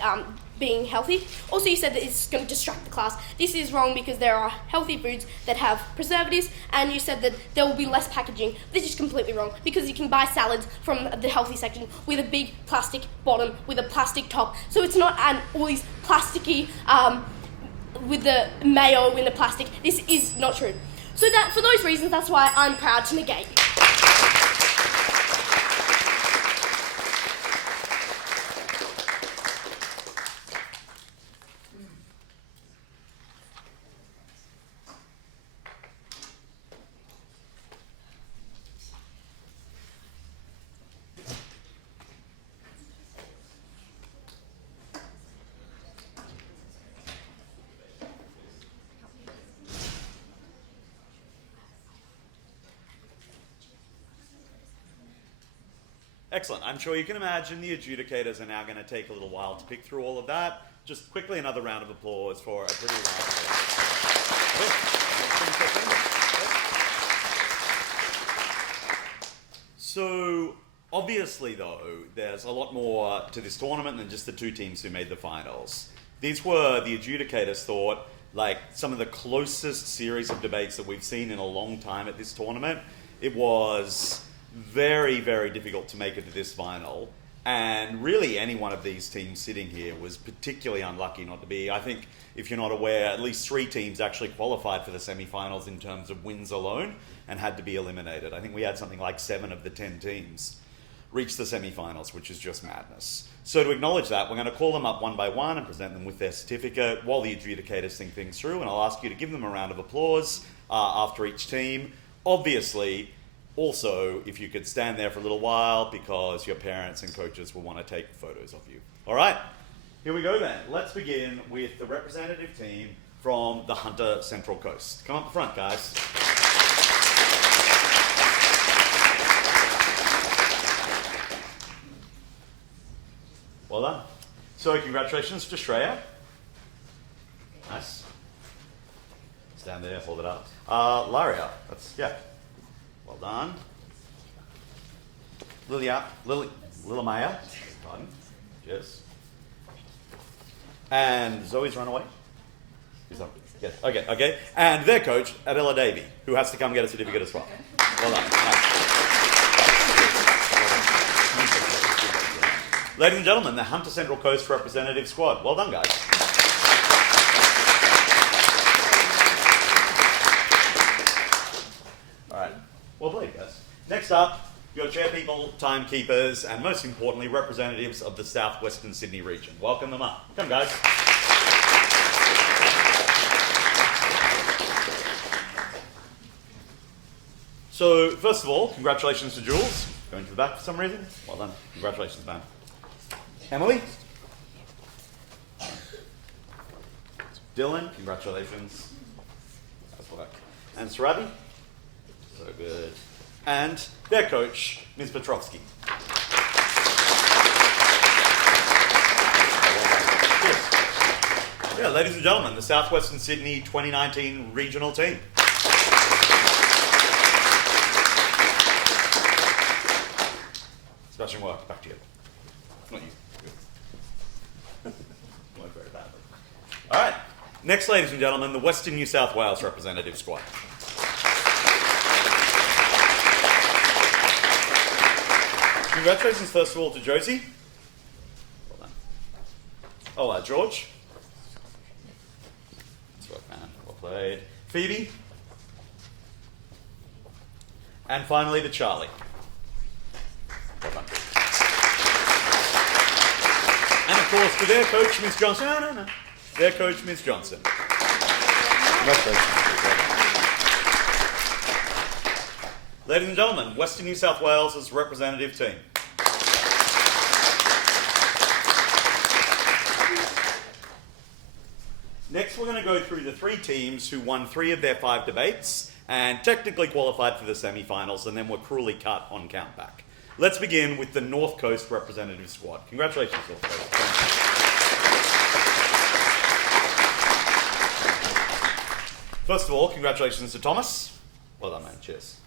being healthy. Also, you said that it's going to distract the class. This is wrong because there are healthy foods that have preservatives, and you said that there will be less packaging. This is completely wrong because you can buy salads from the healthy section with a big plastic bottom with a plastic top. So it's not all these plasticky with the mayo in the plastic. This is not true. So that for those reasons, that's why I'm proud to negate. Excellent. I'm sure you can imagine the adjudicators are now going to take a little while to pick through all of that. Just quickly, another round of applause for a pretty So, obviously though, there's a lot more to this tournament than just the two teams who made the finals. These were, the adjudicators thought, like some of the closest series of debates that we've seen in a long time at this tournament. It was very, very difficult to make it to this final, and really any one of these teams sitting here was particularly unlucky not to be. I think, if you're not aware, at least 3 teams actually qualified for the semi-finals in terms of wins alone and had to be eliminated. I think we had something like 7 of the 10 teams reach the semi-finals, which is just madness. So to acknowledge that, we're going to call them up one by one and present them with their certificate while the adjudicators think things through, and I'll ask you to give them a round of applause after each team. Obviously, also, if you could stand there for a little while because your parents and coaches will want to take photos of you. All right, here we go then. Let's begin with the representative team from the Hunter Central Coast. Come up the front, guys. Well done. So congratulations to Shreya. Nice. Stand there, hold it up. Laria, yeah. Well done. Lila Maya. Pardon. Yes. And Zoe's run away? Is that, yes. Okay. And their coach, Adela Davey, who has to come get a certificate as well. Well done. Nice. Ladies and gentlemen, the Hunter Central Coast representative squad. Well done, guys. All right. Well played, guys. Next up, your chairpeople, timekeepers, and most importantly, representatives of the Southwestern Sydney region. Welcome them up. Come, guys. So, first of all, congratulations to Jules. Going to the back for some reason. Well done. Congratulations, man. Emily? Dylan, congratulations. Nice work. And Sarabi? So good. And their coach, Ms. Petrovsky. Yes. Yeah, ladies and gentlemen, the Southwestern Sydney 2019 regional team. Smashing work. Back to you. Not you. Went very badly. All right. Next, ladies and gentlemen, the Western New South Wales representative squad. Congratulations, first of all, to Josie. Well done. Oh, George. Nice work, man. Well played. Phoebe. And finally to Charlie. Well done. And of course to their coach, Ms. Johnson. No. Their coach, Ms. Johnson. Congratulations. Well done. Ladies and gentlemen, Western New South Wales' representative team. Next, we're going to go through the 3 teams who won 3 of their 5 debates and technically qualified for the semi-finals and then were cruelly cut on countback. Let's begin with the North Coast representative squad. Congratulations, North Coast. First of all, congratulations to Thomas. Well done, man. Cheers.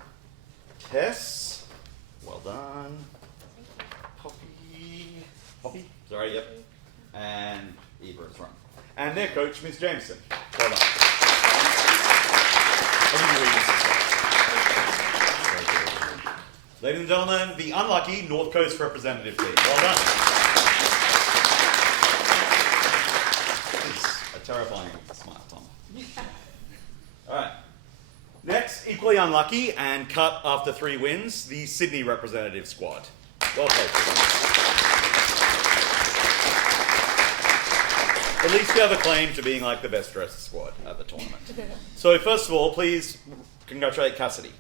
Tess. Well done. Poppy. Sorry, yep. And Eva is wrong. And their coach, Ms. Jameson. Well done. I'll give you readings as well. Ladies and gentlemen, the unlucky North Coast representative team. Well done. It's a terrifying smile, Tom. All right. Next, equally unlucky and cut after 3 wins, the Sydney representative squad. Well played. At least you have a claim to being like the best dressed squad at the tournament. So first of all, please congratulate Cassidy.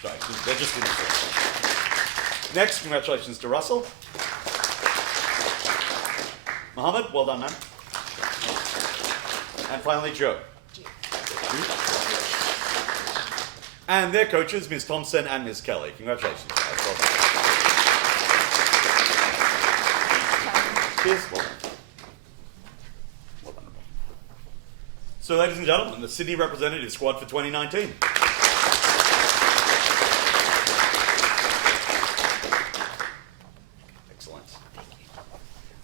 Sorry, they're just in the squad. Next, congratulations to Russell. Mohammed, well done, man. And finally, Joe. And their coaches, Ms. Thompson and Ms. Kelly. Congratulations, guys. Well done. Cheers. Well done. Well done. So, ladies and gentlemen, the Sydney representative squad for 2019. Excellent.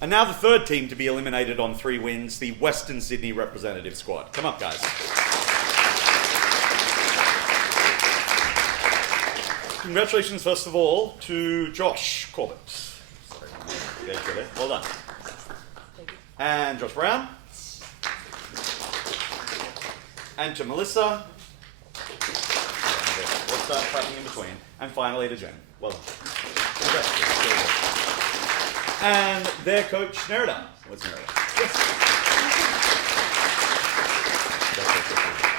And now the third team to be eliminated on 3 wins, the Western Sydney representative squad. Come up, guys. Congratulations, first of all, to Josh Corbett. Sorry, well done. And Josh Brown. And to Melissa. We'll start clapping in between. And finally to Jen. Well done. Congratulations. And their coach, Nerida. Where's Nerida? Yes.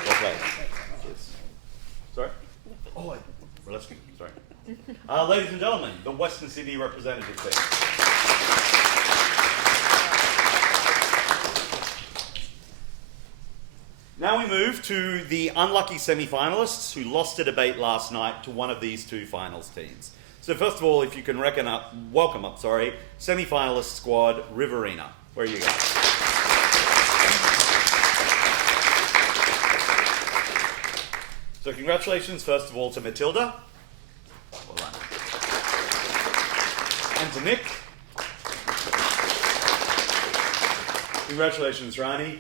Well played. Yes. Sorry? Oh, wait. Let's go. Sorry. Ladies and gentlemen, the Western Sydney representative team. Now we move to the unlucky semi-finalists who lost a debate last night to one of these 2 finals teams. So first of all, if you can welcome up, semi-finalist squad, Riverina. Where are you guys? So congratulations, first of all, to Matilda. Well done. And to Nick. Congratulations, Rani.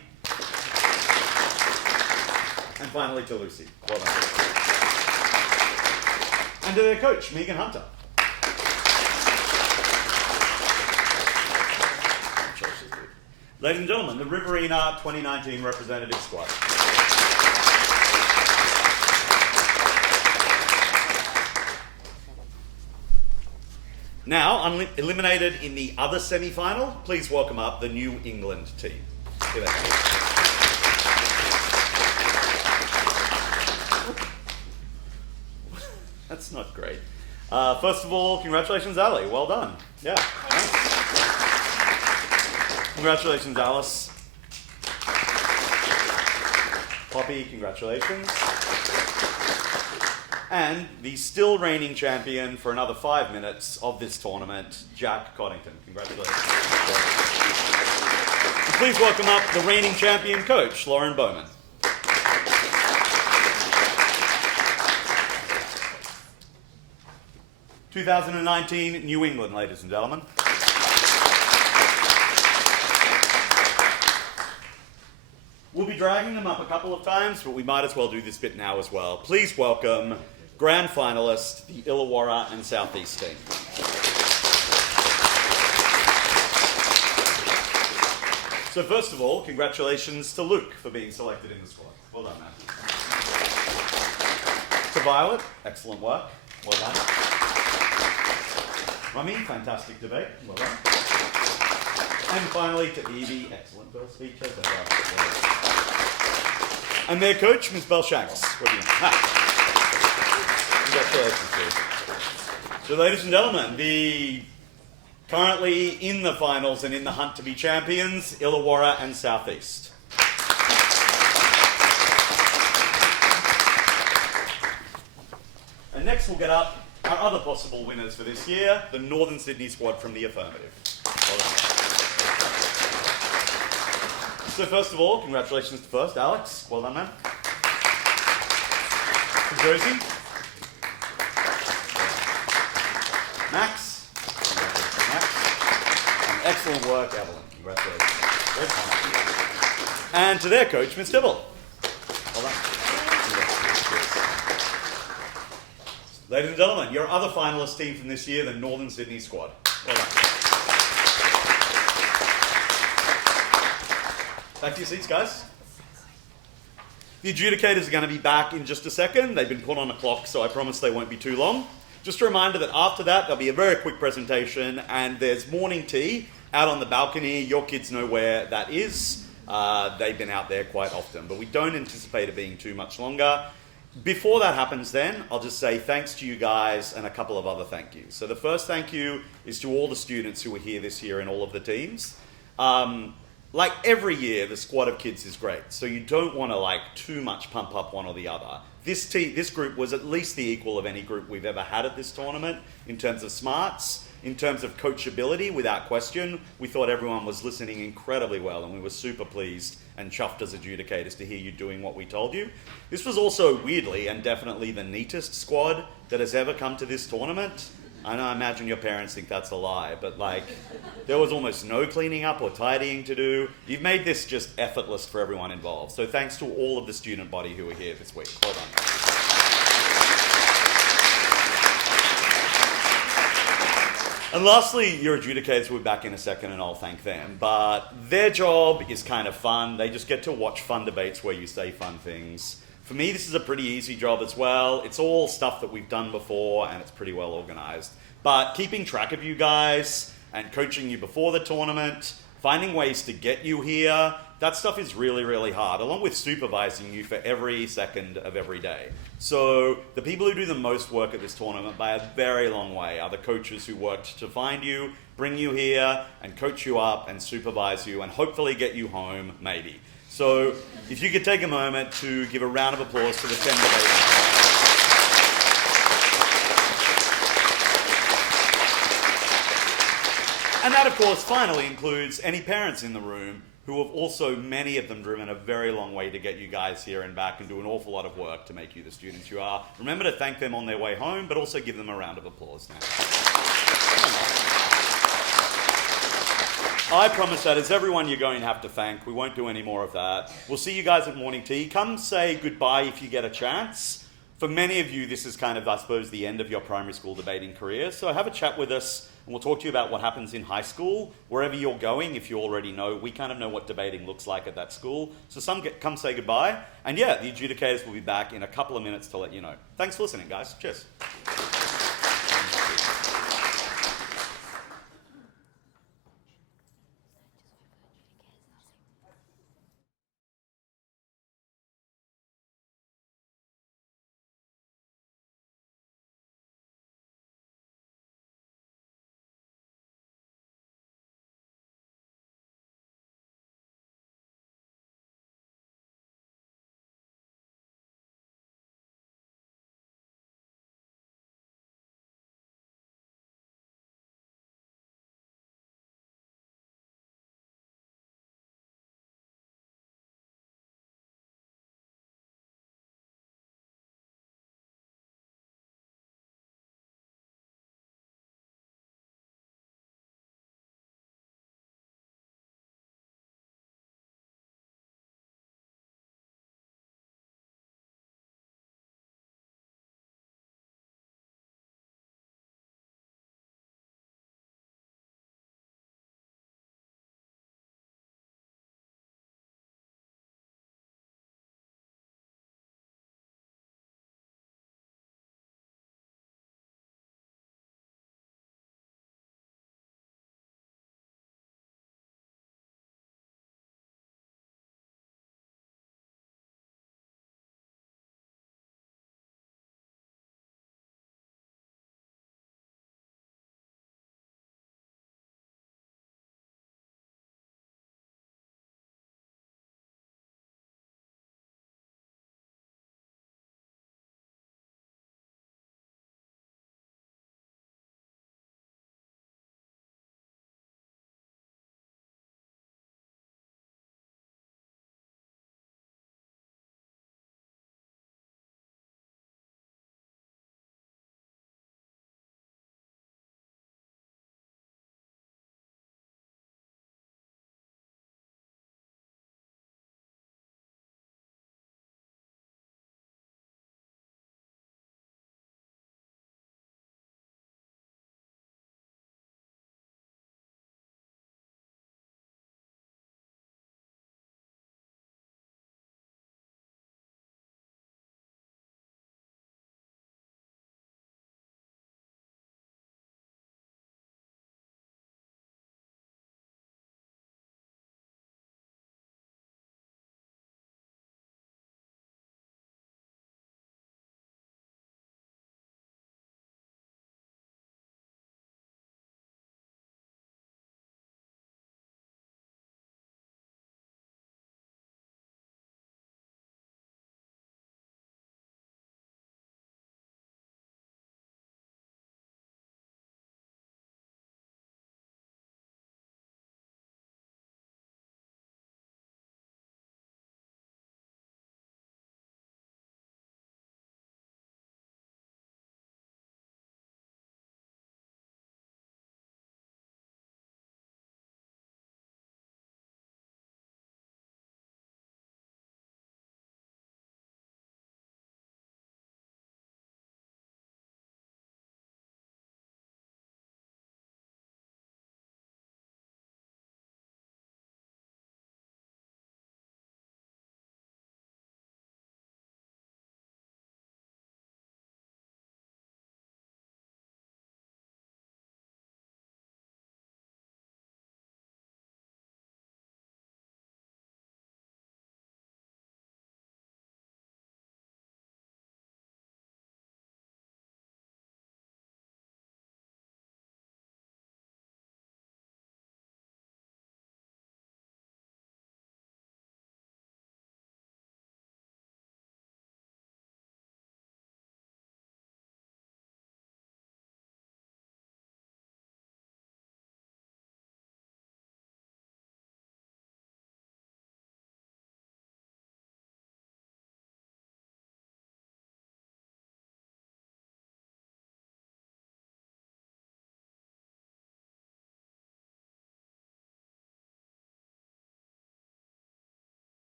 And finally to Lucy. Well done. And to their coach, Megan Hunter. Ladies and gentlemen, the Riverina 2019 representative squad. Now, eliminated in the other semi-final, please welcome up the New England team. Here they go. That's not great. First of all, congratulations, Ali. Well done. Yeah. Nice. Congratulations, Alice. Poppy, congratulations. And the still reigning champion for another 5 minutes of this tournament, Jack Coddington. Congratulations. And please welcome up the reigning champion coach, Lauren Bowman. (2019) New England, ladies and gentlemen. We'll be dragging them up a couple of times, but we might as well do this bit now as well. Please welcome grand finalist, the Illawarra and Southeast team. So first of all, congratulations to Luke for being selected in the squad. Well done, man. To Violet, excellent work. Well done. Rummy, fantastic debate. Well done. And finally to Evie, excellent first feature. And their coach, Ms. Belshanks. What do you think? Congratulations, Steve. So ladies and gentlemen, the currently in the finals and in the hunt to be champions, Illawarra and Southeast. And next we'll get up our other possible winners for this year, the Northern Sydney squad from the affirmative. Well done. So first of all, congratulations to first, Alex. Well done, man. To Josie. Max. Congratulations, Max. And excellent work, Evelyn. Congratulations. Very fun. And to their coach, Ms. Dibble. Well done. Ladies and gentlemen, your other finalist team from this year, the Northern Sydney squad. Well done. Back to your seats, guys. The adjudicators are going to be back in just a second. They've been put on a clock, so I promise they won't be too long. Just a reminder that after that, there'll be a very quick presentation, and there's morning tea out on the balcony. Your kids know where that is. They've been out there quite often, but we don't anticipate it being too much longer. Before that happens then, I'll just say thanks to you guys and a couple of other thank yous. So the first thank you is to all the students who were here this year in all of the teams. Like every year, the squad of kids is great, so you don't want to like too much pump up one or the other. This group was at least the equal of any group we've ever had at this tournament in terms of smarts, in terms of coachability, without question. We thought everyone was listening incredibly well, and we were super pleased and chuffed as adjudicators to hear you doing what we told you. This was also weirdly and definitely the neatest squad that has ever come to this tournament. I know, I imagine your parents think that's a lie, but like, there was almost no cleaning up or tidying to do. You've made this just effortless for everyone involved. So thanks to all of the student body who were here this week. Well done. And lastly, your adjudicators will be back in a second and I'll thank them. But their job is kind of fun. They just get to watch fun debates where you say fun things. For me, this is a pretty easy job as well. It's all stuff that we've done before and it's pretty well organized. But keeping track of you guys and coaching you before the tournament, finding ways to get you here, that stuff is really, really hard, along with supervising you for every second of every day. So the people who do the most work at this tournament by a very long way are the coaches who worked to find you, bring you here, and coach you up and supervise you and hopefully get you home, maybe. So if you could take a moment to give a round of applause to the 10 debaters. And that, of course, finally includes any parents in the room who have also, many of them, driven a very long way to get you guys here and back and do an awful lot of work to make you the students you are. Remember to thank them on their way home, but also give them a round of applause now. I promise that as everyone you're going to have to thank. We won't do any more of that. We'll see you guys at morning tea. Come say goodbye if you get a chance. For many of you, this is kind of, I suppose, the end of your primary school debating career. So have a chat with us and we'll talk to you about what happens in high school, wherever you're going. If you already know, we kind of know what debating looks like at that school. So come say goodbye. And yeah, the adjudicators will be back in a couple of minutes to let you know. Thanks for listening, guys. Cheers.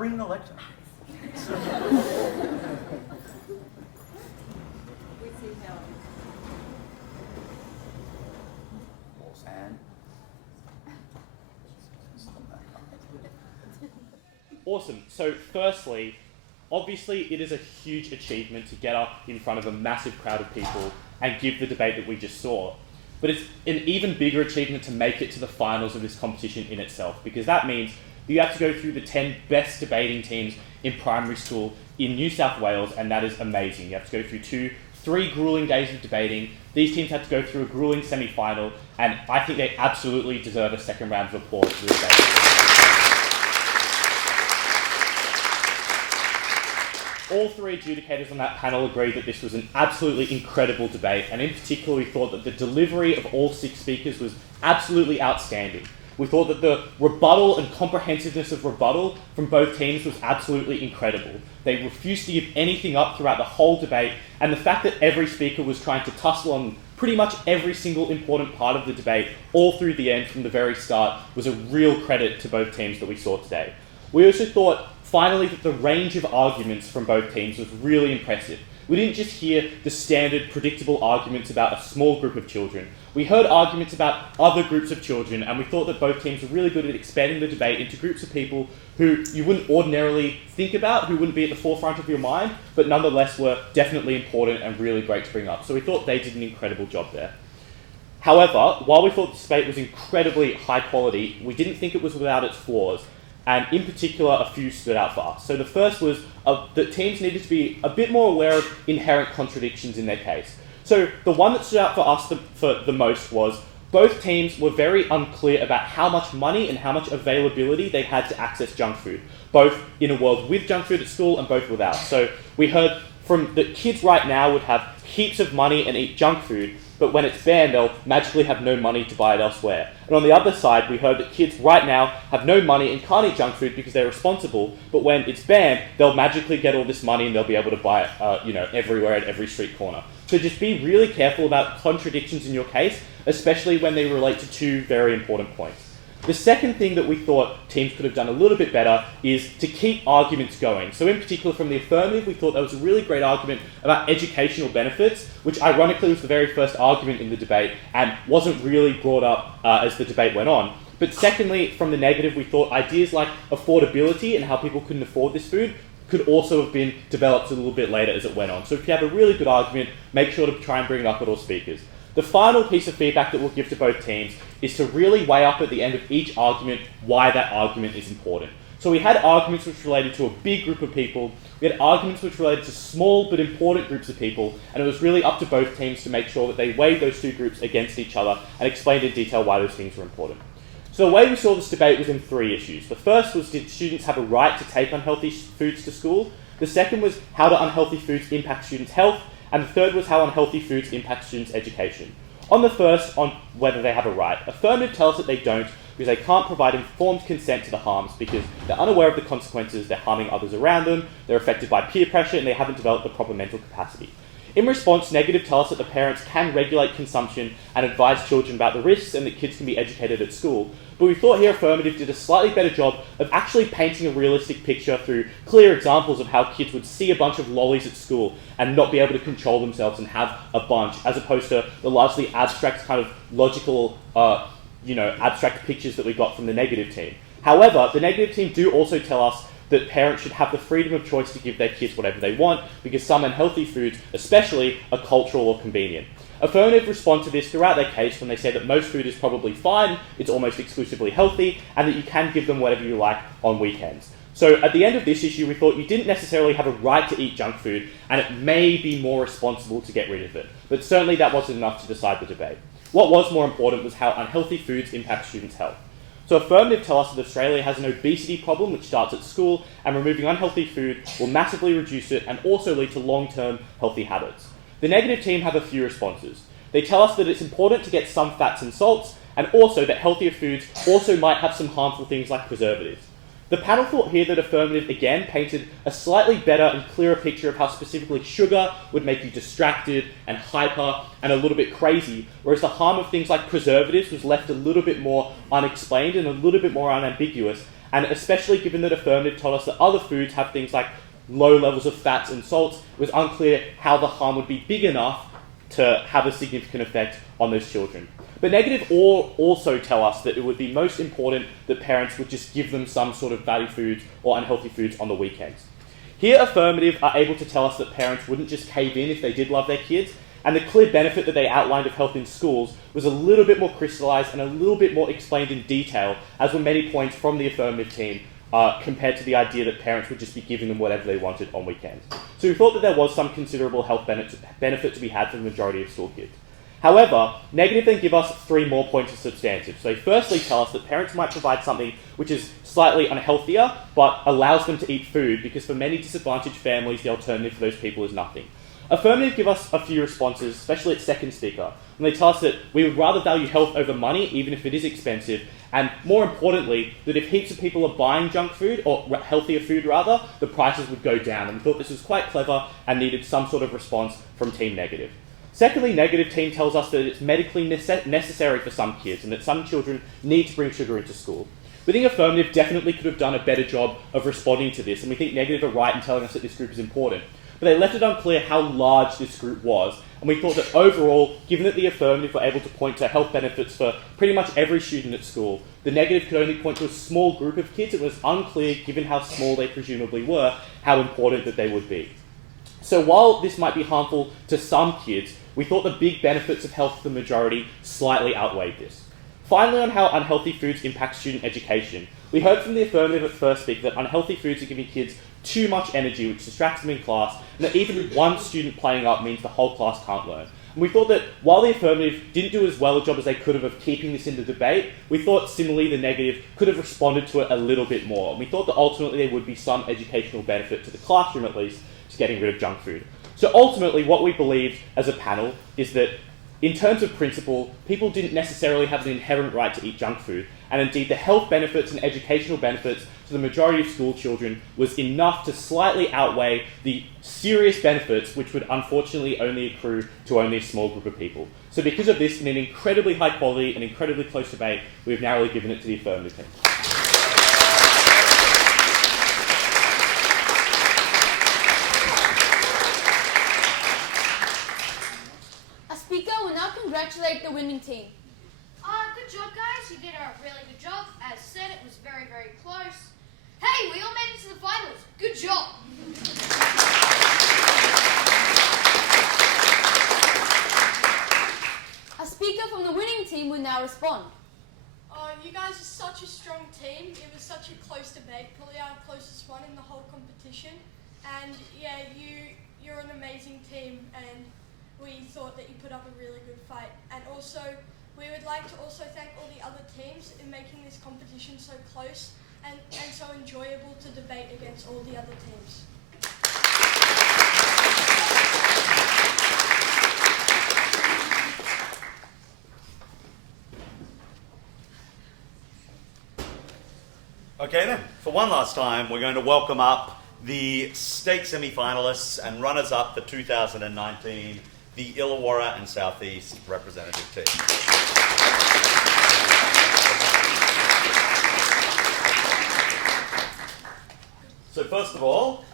bring the lecture. And Awesome. So firstly, obviously it is a huge achievement to get up in front of a massive crowd of people and give the debate that we just saw. But it's an even bigger achievement to make it to the finals of this competition in itself, because that means you have to go through the 10 best debating teams in primary school in New South Wales, and that is amazing. You have to go through 3 grueling days of debating. These teams had to go through a grueling semi-final, and I think they absolutely deserve a second round of applause for this debate. All 3 adjudicators on that panel agreed that this was an absolutely incredible debate, and in particular we thought that the delivery of all 6 speakers was absolutely outstanding. We thought that the rebuttal and comprehensiveness of rebuttal from both teams was absolutely incredible. They refused to give anything up throughout the whole debate, and the fact that every speaker was trying to tussle on pretty much every single important part of the debate all through the end from the very start was a real credit to both teams that we saw today. We also thought, finally, that the range of arguments from both teams was really impressive. We didn't just hear the standard, predictable arguments about a small group of children. We heard arguments about other groups of children, and we thought that both teams were really good at expanding the debate into groups of people who you wouldn't ordinarily think about, who wouldn't be at the forefront of your mind, but nonetheless were definitely important and really great to bring up. So we thought they did an incredible job there. However, while we thought this debate was incredibly high quality, we didn't think it was without its flaws. And in particular, a few stood out for us. So the first was that teams needed to be a bit more aware of inherent contradictions in their case. So the one that stood out for us for the most was both teams were very unclear about how much money and how much availability they had to access junk food, both in a world with junk food at school and both without. So we heard from that kids right now would have heaps of money and eat junk food, but when it's banned, they'll magically have no money to buy it elsewhere. And on the other side, we heard that kids right now have no money and can't eat junk food because they're responsible, but when it's banned, they'll magically get all this money and they'll be able to buy it everywhere at every street corner. So just be really careful about contradictions in your case, especially when they relate to 2 very important points. The second thing that we thought teams could have done a little bit better is to keep arguments going. So in particular from the affirmative, we thought that was a really great argument about educational benefits, which ironically was the very first argument in the debate and wasn't really brought up as the debate went on. But secondly, from the negative, we thought ideas like affordability and how people couldn't afford this food could also have been developed a little bit later as it went on. So if you have a really good argument, make sure to try and bring it up at all speakers. The final piece of feedback that we'll give to both teams is to really weigh up at the end of each argument why that argument is important. So we had arguments which related to a big group of people, we had arguments which related to small but important groups of people, and it was really up to both teams to make sure that they weighed those 2 groups against each other and explained in detail why those things were important. So the way we saw this debate was in 3 issues. The first was, did students have a right to take unhealthy foods to school? The second was, how do unhealthy foods impact students' health? And the third was how unhealthy foods impact students' education. On the first, on whether they have a right, affirmative tell us that they don't because they can't provide informed consent to the harms because they're unaware of the consequences, they're harming others around them, they're affected by peer pressure, and they haven't developed the proper mental capacity. In response, negative tell us that the parents can regulate consumption and advise children about the risks and that kids can be educated at school. But we thought here affirmative did a slightly better job of actually painting a realistic picture through clear examples of how kids would see a bunch of lollies at school and not be able to control themselves and have a bunch, as opposed to the largely abstract kind of logical, abstract pictures that we got from the negative team. However, the negative team do also tell us that parents should have the freedom of choice to give their kids whatever they want because some unhealthy foods, especially, are cultural or convenient. Affirmative respond to this throughout their case when they say that most food is probably fine, it's almost exclusively healthy, and that you can give them whatever you like on weekends. So at the end of this issue, we thought you didn't necessarily have a right to eat junk food, and it may be more responsible to get rid of it. But certainly that wasn't enough to decide the debate. What was more important was how unhealthy foods impact students' health. So affirmative tell us that Australia has an obesity problem which starts at school, and removing unhealthy food will massively reduce it and also lead to long-term healthy habits. The negative team have a few responses. They tell us that it's important to get some fats and salts, and also that healthier foods also might have some harmful things like preservatives. The panel thought here that affirmative again painted a slightly better and clearer picture of how specifically sugar would make you distracted and hyper and a little bit crazy, whereas the harm of things like preservatives was left a little bit more unexplained and a little bit more unambiguous, And especially given that affirmative told us that other foods have things like low levels of fats and salts, it was unclear how the harm would be big enough to have a significant effect on those children. But negative also tell us that it would be most important that parents would just give them some sort of value foods or unhealthy foods on the weekends. Here, affirmative are able to tell us that parents wouldn't just cave in if they did love their kids, and the clear benefit that they outlined of health in schools was a little bit more crystallised and a little bit more explained in detail, as were many points from the affirmative team, compared to the idea that parents would just be giving them whatever they wanted on weekends. So we thought that there was some considerable health benefit to be had for the majority of school kids. However, negative then give us 3 more points of substantive. So they firstly tell us that parents might provide something which is slightly unhealthier, but allows them to eat food, because for many disadvantaged families, the alternative for those people is nothing. Affirmative give us a few responses, especially at second speaker, and they tell us that we would rather value health over money, even if it is expensive, and more importantly, that if heaps of people are buying junk food, or healthier food rather, the prices would go down. And we thought this was quite clever and needed some sort of response from Team Negative. Secondly, negative team tells us that it's medically necessary for some kids and that some children need to bring sugar into school. We think affirmative definitely could have done a better job of responding to this, and we think negative are right in telling us that this group is important. But they left it unclear how large this group was, and we thought that overall, given that the affirmative were able to point to health benefits for pretty much every student at school, the negative could only point to a small group of kids. It was unclear, given how small they presumably were, how important that they would be. So while this might be harmful to some kids, we thought the big benefits of health for the majority slightly outweighed this. Finally, on how unhealthy foods impact student education, we heard from the affirmative at first speak that unhealthy foods are giving kids too much energy, which distracts them in class, and that even one student playing up means the whole class can't learn. And we thought that while the affirmative didn't do as well a job as they could have of keeping this in the debate, we thought similarly the negative could have responded to it a little bit more. And we thought that ultimately there would be some educational benefit to the classroom at least to getting rid of junk food. So ultimately what we believed as a panel is that in terms of principle, people didn't necessarily have an inherent right to eat junk food, and indeed the health benefits and educational benefits to the majority of school children was enough to slightly outweigh the serious benefits which would unfortunately only accrue to only a small group of people. So because of this, in an incredibly high quality and incredibly close debate, we've narrowly given it to the affirmative team. A speaker will now congratulate the winning team. Good job, guys. You did a really good job. As said, it was very, very close. Hey, we all made it to the finals. Good job. A speaker from the winning team will now respond. You guys are such a strong team. It was such a close debate, probably our closest one in the whole competition. And yeah, you're an amazing team, and we thought that you put up a really good fight. And also, we would like to also thank all the other teams in making this competition so close and so enjoyable to debate against all the other teams. Okay then, for one last time, we're going to welcome up the state semi-finalists and runners-up for 2019, the Illawarra and South East representative team. So first of all,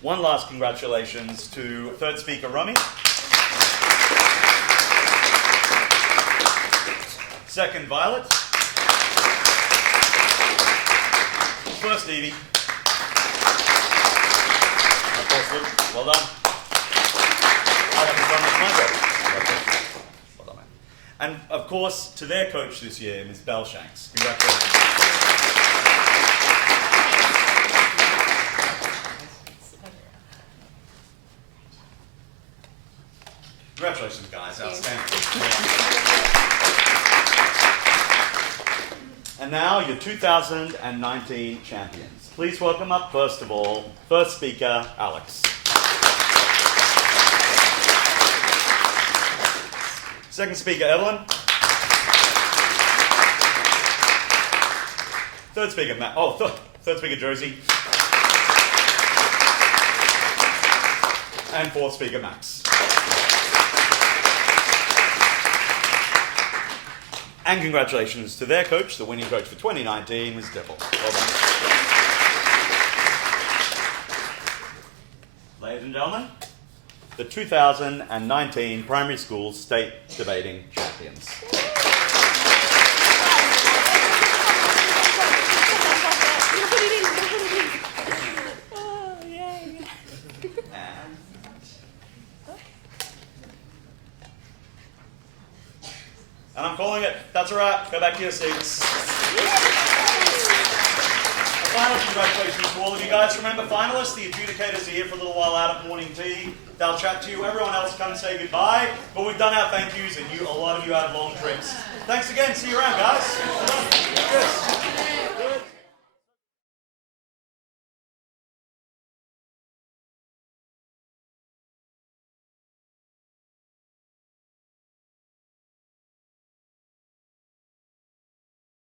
one last congratulations to third speaker Rummy, second Violet, first Evie, of course Luke, well done. Well done, man. And of course to their coach this year, Ms. Belshanks. Congratulations. Congratulations, guys. Outstanding. And now, your 2019 champions. Please welcome up, first of all, first speaker, Alex. Second speaker, Evelyn. Third speaker, Matt. Third speaker, Josie. And fourth speaker, Max. And congratulations to their coach, the winning coach for 2019, Ms. Dipple. Well done. Ladies and gentlemen, the 2019 Primary School State Debating Champions. And I'm calling it. That's a wrap. Go back to your seats. A final congratulations to all of you guys. Remember, finalists, the adjudicators are here for a little while out at morning tea. They'll chat to you. Everyone else come say goodbye. But we've done our thank yous, and a lot of you have long trips. Thanks again. See you around, guys. Well done. Cheers.